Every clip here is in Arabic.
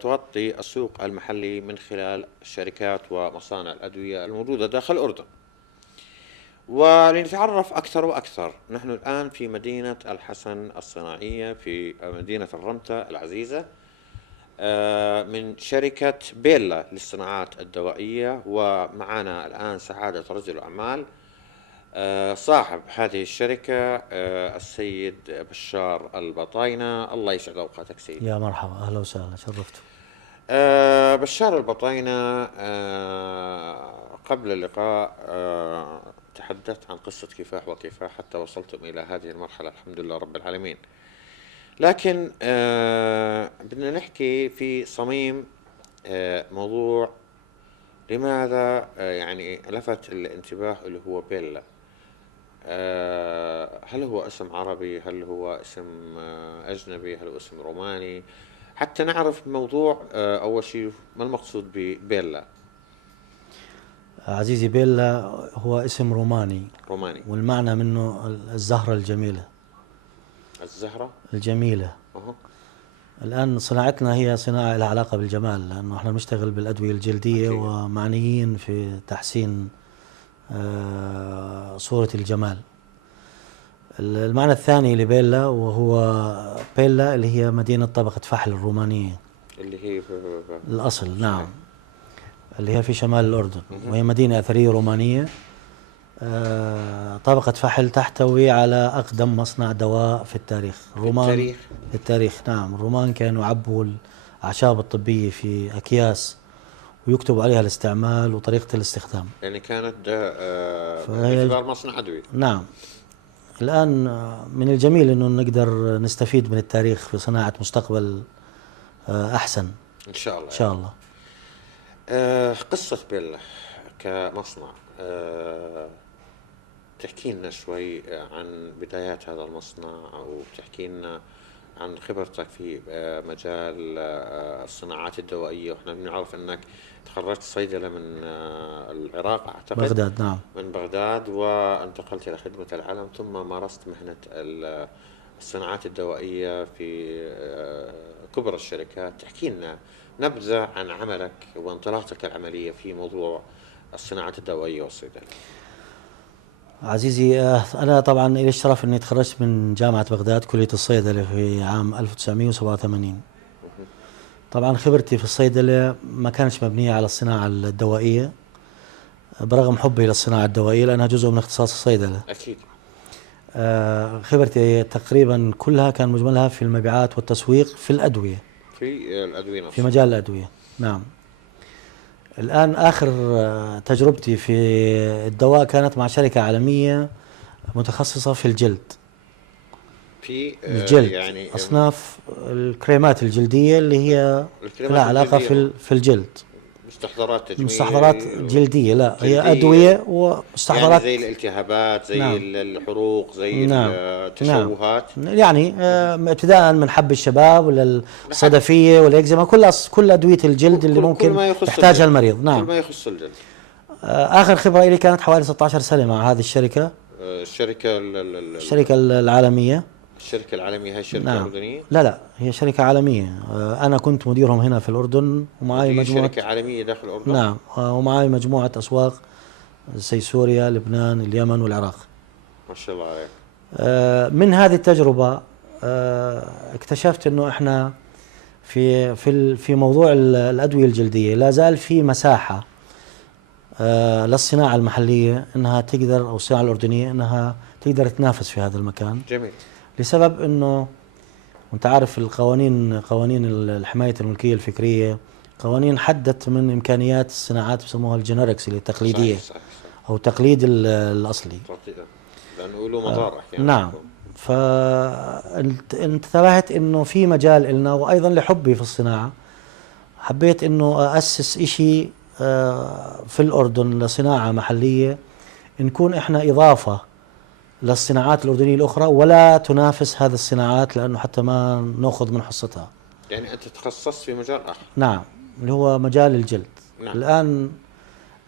تغطي السوق المحلي من خلال الشركات ومصانع الأدوية الموجودة داخل الأردن. ولنتعرف أكثر وأكثر، نحن الآن في مدينة الحسن الصناعية في مدينة الرمتة العزيزة، من شركة بيلا للصناعات الدوائية، ومعنا الآن سعادة رجل أعمال صاحب هذه الشركة السيد بشار البطاينة. الله يسعد أوقاتك سيدي. يا مرحبا، أهلا وسهلا، شرفت. بشار البطاينة، قبل اللقاء تحدثت عن قصة كفاح وكفاح حتى وصلتم إلى هذه المرحلة، الحمد لله رب العالمين. لكن بدنا نحكي في صميم موضوع لماذا يعني لفت الانتباه اللي هو بيلا. هل هو اسم عربي؟ هل هو اسم أجنبي؟ هل هو اسم روماني؟ حتى نعرف موضوع أول شيء ما المقصود ببيلا. عزيزي، بيلا هو اسم روماني، والمعنى منه الزهرة الجميلة. الزهرة الجميلة. الآن صناعتنا هي صناعة لها علاقة بالجمال، لأنه احنا بنشتغل بالأدوية الجلدية ومعنيين في تحسين صورة الجمال. المعنى الثاني لبيلا وهو بيلا اللي هي مدينة طبقة فحل الرومانية، اللي هي في الأصل نعم، اللي هي في شمال الأردن، وهي مدينة أثرية رومانية. طبقة فحل تحتوي على أقدم مصنع دواء في التاريخ. الرومان في التاريخ نعم، الرومان كانوا يعبوا الأعشاب الطبية في أكياس ويكتبوا عليها الاستعمال وطريقة الاستخدام، يعني كانت باعتبار مصنع أدوية. نعم. الآن من الجميل أنه نقدر نستفيد من التاريخ في صناعة مستقبل أحسن إن شاء الله. إن شاء الله. قصة بيلا كمصنع، تحكي لنا شوي عن بدايات هذا المصنع، أو تحكي لنا عن خبرتك في مجال الصناعات الدوائية. وإحنا بنعرف أنك تخرجت صيدلة من العراق أعتقد، بغداد نعم، من بغداد، وانتقلت إلى خدمة العالم، ثم مارست مهنة الصناعات الدوائية في كبرى الشركات. تحكي لنا نبذة عن عملك وانطلاقتك العملية في موضوع الصناعات الدوائية والصيدلة. عزيزي، أنا طبعا لي الشرف أني تخرجت من جامعة بغداد كلية الصيدلة في عام 1987. طبعا خبرتي في الصيدلة ما كانتش مبنية على الصناعة الدوائية، برغم حبي للصناعة الدوائية لأنها جزء من اختصاص الصيدلة. أكيد. خبرتي تقريبا كلها كان مجملها في المبيعات والتسويق في الأدوية. في الأدوية نفسها. في مجال الأدوية نعم. الآن آخر تجربتي في الدواء كانت مع شركة عالمية متخصصة في الجلد. في الجلد يعني أصناف الكريمات الجلدية اللي هي لها علاقة في الجلد، مستحضرات جلدية. لا جلدية. هي أدوية ومستحضرات يعني زي الالتهابات، زي نعم. الحروق، زي نعم. التشوهات. يعني ابتداء من حب الشباب وللصدفية والإكزيما، كل أدوية الجلد اللي ممكن يحتاجها المريض. نعم. كل ما يخص الجلد. آخر خبرة لي كانت حوالي 16 سنة مع هذه الشركة. الشركة العالمية. الشركة العالمية هي شركة نعم. أردنية؟ لا هي شركة عالمية. أنا كنت مديرهم هنا في الأردن، ومعي مجموعة شركة عالمية داخل الأردن؟ نعم. ومعي مجموعة أسواق زي سوريا، لبنان، اليمن والعراق. ما شاء الله عليك. من هذه التجربة اكتشفت أنه إحنا في موضوع الأدوية الجلدية لا زال في مساحة للصناعة المحلية انها تقدر، او الصناعة الأردنية انها تقدر تنافس في هذا المكان. جميل. لسبب انه انت عارف قوانين الحماية الملكية الفكرية، قوانين حدت من امكانيات الصناعات بسموها الجينيركس اللي التقليدية. صحيح. او تقليد الاصلي، لانه له مضار احيانا. نعم. فانتبهت انه في مجال لنا، وايضا لحبي في الصناعة حبيت انه اسس اشي في الاردن لصناعة محلية، نكون احنا اضافة للصناعات الأردنية الأخرى ولا تنافس هذه الصناعات، لأنه حتى ما نأخذ من حصتها. يعني أنت تخصصت في مجال آخر؟ نعم، اللي هو مجال الجلد. نعم. الآن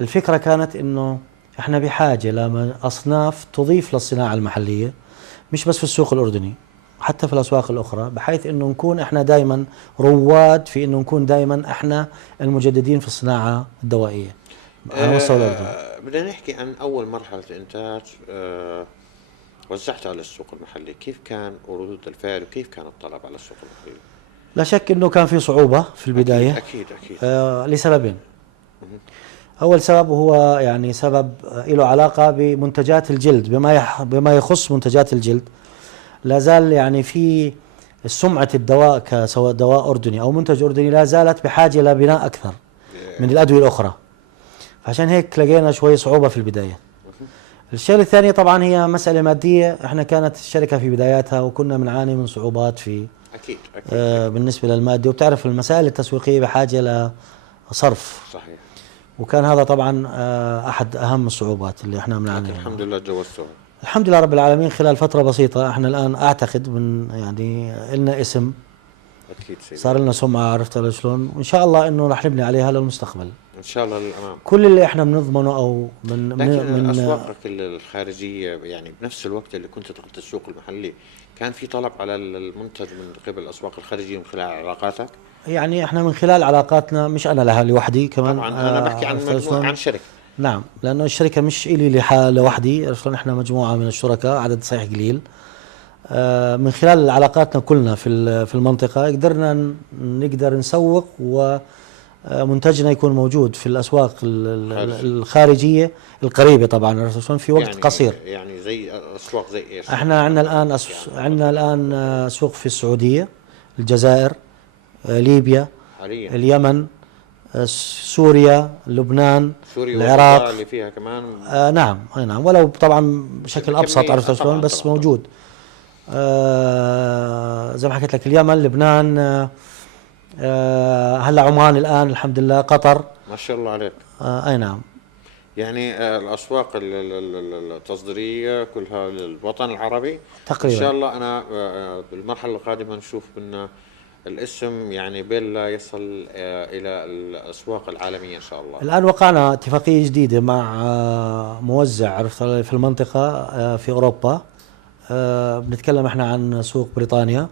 الفكرة كانت إنه إحنا بحاجة لأصناف تضيف للصناعة المحلية، مش بس في السوق الأردني، حتى في الأسواق الأخرى، بحيث إنه نكون إحنا دائما رواد في إنه نكون دائما إحنا المجددين في الصناعة الدوائية على مستوى الأردن. بدنا نحكي عن أول مرحلة إنتاج وزعتها على السوق المحلي، كيف كان ردود الفعل وكيف كان الطلب على السوق المحلي؟ لا شك إنه كان في صعوبة في البداية. أكيد. لسببين. أول سبب هو يعني سبب له علاقة بمنتجات الجلد، بما يخص منتجات الجلد لا زال يعني في سمعة الدواء كسواء دواء أردني أو منتج أردني لا زالت بحاجة إلى بناء أكثر من الأدوية الأخرى، عشان هيك لقينا شوي صعوبة في البداية. الشيء الثاني طبعا هي مسألة مادية، احنا كانت الشركة في بداياتها وكنا بنعاني من صعوبات في أكيد. بالنسبة للمادة، وبتعرف المسائل التسويقية بحاجة لصرف. صحيح. وكان هذا طبعا أحد أهم الصعوبات اللي احنا بنعاني منها. الحمد لله تجاوزتها. الحمد لله رب العالمين. خلال فترة بسيطة احنا الآن أعتقد من يعني لنا اسم، أكيد سيدي. صار لنا سمعة، عرفت شلون، وإن شاء الله إنه رح نبني عليها للمستقبل إن شاء الله للأمام. كل اللي احنا بنضمنه أو لكن أسواقك الخارجية يعني بنفس الوقت اللي كنت تغطي السوق المحلي كان في طلب على المنتج من قبل الأسواق الخارجية من خلال علاقاتك؟ يعني احنا من خلال علاقاتنا، مش أنا لها لوحدي كمان. طبعا أنا بحكي عن مجموعة، عن شركة. نعم، لأنه الشركة مش إلي لوحدي، عرفت، احنا مجموعة من الشركاء، عدد صحيح قليل. من خلال علاقاتنا كلنا في المنطقة نقدر نسوق ومنتجنا يكون موجود في الأسواق الخارجية القريبة طبعا، عرفت شلون، في وقت قصير. يعني زي أسواق زي إيش؟ احنا عندنا الآن سوق في السعودية، الجزائر، ليبيا حاليا، اليمن، سوريا، لبنان، العراق اللي فيها كمان. نعم، نعم، ولو طبعا بشكل ابسط، عرفت شلون، بس طبعاً موجود. زي ما حكيت لك، اليمن، لبنان، هلا عمان الان، الحمد لله، قطر. ما شاء الله عليك. اي نعم. يعني الاسواق التصديريه كلها للوطن العربي تقريبا. ان شاء الله. انا بالمرحله القادمه نشوف ان الاسم يعني بيلا يصل الى الاسواق العالميه ان شاء الله. الان وقعنا اتفاقيه جديده مع موزع، عرفت، في المنطقه في اوروبا. بنتكلم احنا عن سوق بريطانيا،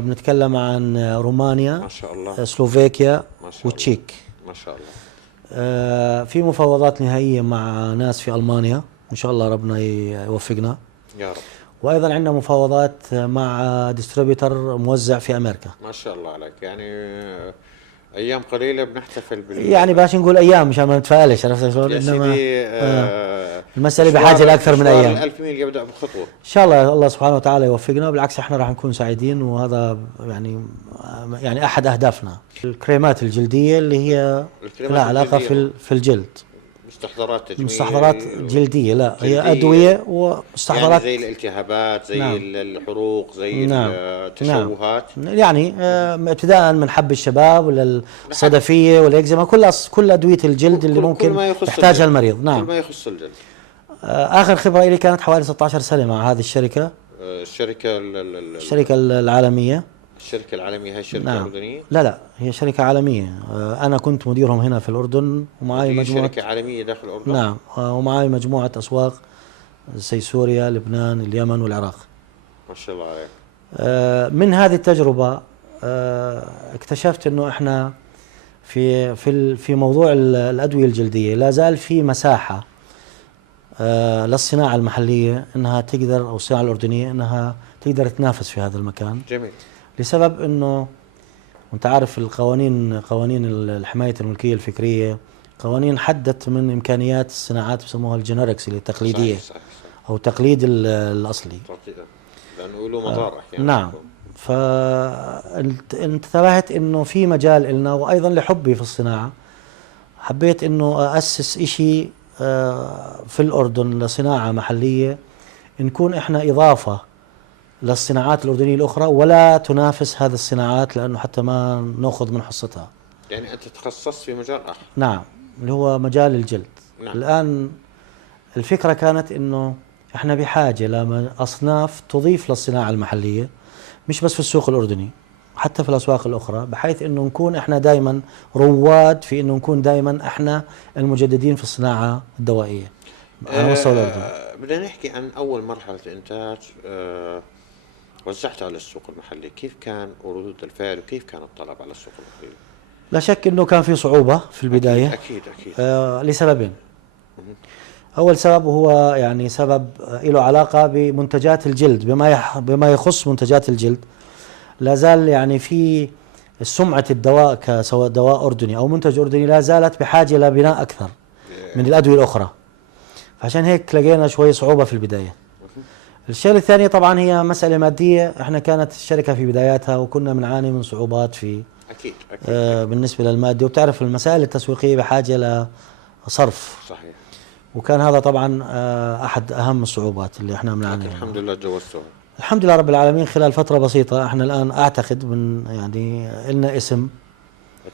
بنتكلم عن رومانيا، ما شاء الله، سلوفاكيا، ما شاء وتشيك. ما شاء الله. في مفاوضات نهائيه مع ناس في المانيا، ان شاء الله ربنا يوفقنا يا رب. وايضا عندنا مفاوضات مع ديستريبيوتر موزع في امريكا. ما شاء الله عليك. يعني ايام قليله بنحتفل يعني باش نقول ايام مشان ما نتفائلش، عرفت شلون، انما المساله بحاجه لاكثر من ايام. 1000 ميل يبدا بخطوه ان شاء الله، الله سبحانه وتعالى يوفقنا. بالعكس احنا راح نكون سعيدين، وهذا يعني احد اهدافنا. الكريمات الجلديه اللي هي لها علاقه في الجلد، مستحضرات تجميل، مستحضرات جلديه، لا هي ادويه ومستحضرات، يعني زي الالتهابات، زي نعم. الحروق، زي نعم. التشوهات. يعني ابتداء من حب الشباب وللصدفيه والاكزيما، كل ادويه الجلد اللي ممكن يحتاجها المريض. نعم، كل ما يخص الجلد. اخر خبره لي كانت حوالي 16 سنه مع هذه الشركه. الشركه العالميه. الشركة العالمية هي شركة نعم. أردنية؟ لا هي شركة عالمية. أنا كنت مديرهم هنا في الأردن، ومعي مجموعة شركة عالمية داخل الأردن؟ نعم، ومعي مجموعة أسواق زي سوريا، لبنان، اليمن، والعراق. ما شاء الله عليك. من هذه التجربة اكتشفت إنه إحنا في موضوع الأدوية الجلدية لا زال في مساحة للصناعة المحلية انها تقدر، او الصناعة الأردنية انها تقدر تنافس في هذا المكان. جميل. لسبب انه انت عارف القوانين، قوانين الحماية الملكية الفكرية، قوانين حدت من امكانيات الصناعات بسموها الجينيركس اللي التقليدية، صحيح. او تقليد الاصلي. لانه له مضار احيانا. نعم. فانتبهت انه في مجال لنا، وايضا لحبي في الصناعة حبيت انه اسس اشي في الاردن لصناعة محلية، نكون احنا اضافة للصناعات الاردنية الاخرى ولا تنافس هذه الصناعات، لانه حتى ما ناخذ من حصتها. يعني انت تخصصت في مجال اخر. نعم، اللي هو مجال الجلد. نعم. الان الفكرة كانت انه احنا بحاجة لاصناف تضيف للصناعة المحلية، مش بس في السوق الاردني، حتى في الاسواق الاخرى، بحيث انه نكون احنا دائما رواد في انه نكون دائما احنا المجددين في الصناعة الدوائية على مستوى الاردن. بدنا نحكي عن اول مرحلة انتاج وزعتها على السوق المحلي، كيف كان ردود الفعل وكيف كان الطلب على السوق المحلي؟ لا شك انه كان في صعوبة في البداية. اكيد. لسببين. اول سبب هو يعني سبب له علاقة بمنتجات الجلد، بما يخص منتجات الجلد لا زال يعني في سمعة الدواء كسواء دواء أردني أو منتج أردني لا زالت بحاجة إلى بناء أكثر من الأدوية الأخرى، فعشان هيك لقينا شوي صعوبة في البداية. الشيء الثاني طبعا هي مسألة مادية، احنا كانت الشركة في بداياتها وكنا بنعاني من صعوبات في أكيد. بالنسبة للمادة، وبتعرف المسائل التسويقية بحاجة لصرف. صحيح. وكان هذا طبعا أحد أهم الصعوبات اللي احنا بنعاني منها. الحمد لله تجاوزتها. الحمد لله رب العالمين خلال فترة بسيطة. احنا الآن أعتقد من يعني لنا اسم،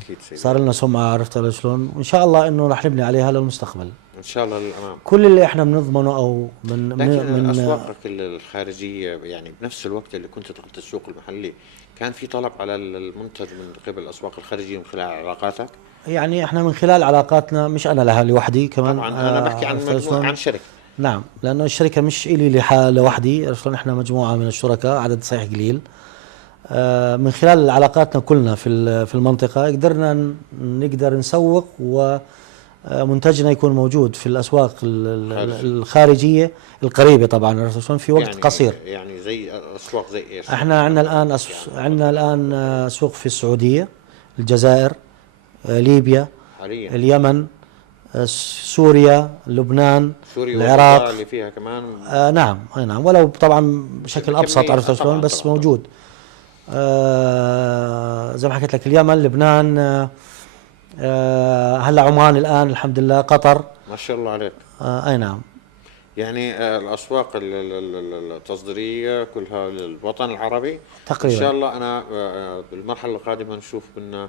أكيد سيدي. صار لنا سمعة، عرفت شلون، وإن شاء الله إنه رح نبني عليها للمستقبل إن شاء الله للأمام. كل اللي احنا بنضمنه أو لكن أسواقك الخارجية يعني بنفس الوقت اللي كنت دخلت السوق المحلي كان في طلب على المنتج من قبل الأسواق الخارجية من خلال علاقاتك؟ يعني احنا من خلال علاقاتنا، مش أنا لها لوحدي كمان. طبعا أنا بحكي عن مجموعة، عن شركة. نعم، لأنه الشركة مش إلي لوحدي، احنا مجموعة من الشركاء، عدد صحيح قليل. من خلال علاقاتنا كلنا في المنطقة نقدر نسوق ومنتجنا يكون موجود في الأسواق الخارجية القريبة طبعا، عرفت شلون، في وقت قصير. يعني زي أسواق زي إيش؟ احنا عندنا الآن سوق في السعودية، الجزائر، ليبيا حاليا، اليمن، سوريا، لبنان، العراق اللي فيها كمان. نعم، اي نعم، ولو طبعا بشكل ابسط، عرفت شلون، بس طبعاً موجود. زي ما حكيت لك، اليمن، لبنان، هلا عمان الان، الحمد لله، قطر. ما شاء الله عليك. اي نعم. يعني الاسواق التصديريه كلها للوطن العربي تقريبا. ان شاء الله. انا بالمرحله القادمه نشوف ان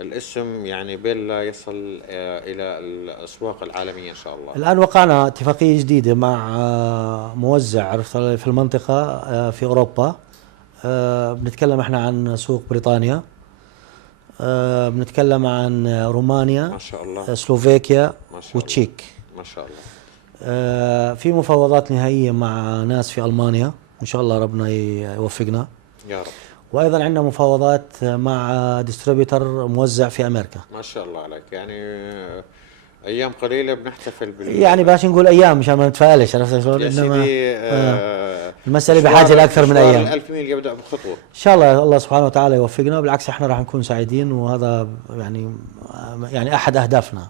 الاسم يعني بيلا يصل الى الاسواق العالميه ان شاء الله. الان وقعنا اتفاقيه جديده مع موزع، عرفت، في المنطقه في اوروبا. بنتكلم احنا عن سوق بريطانيا، بنتكلم عن رومانيا، ما شاء الله، سلوفاكيا، ما شاء وتشيك. ما شاء الله. في مفاوضات نهائيه مع ناس في المانيا، ان شاء الله ربنا يوفقنا يا رب. وايضا عندنا مفاوضات مع ديستريبيوتر موزع في امريكا. ما شاء الله عليك. يعني ايام قليله بنحتفل يعني باش نقول ايام مشان ما نتفائلش، عرفت شلون، انما المساله بحاجه لاكثر من ايام. 1000 ميل يبدا بخطوه ان شاء الله. الله سبحانه وتعالى يوفقنا، بالعكس احنا راح نكون سعيدين، وهذا يعني احد اهدافنا.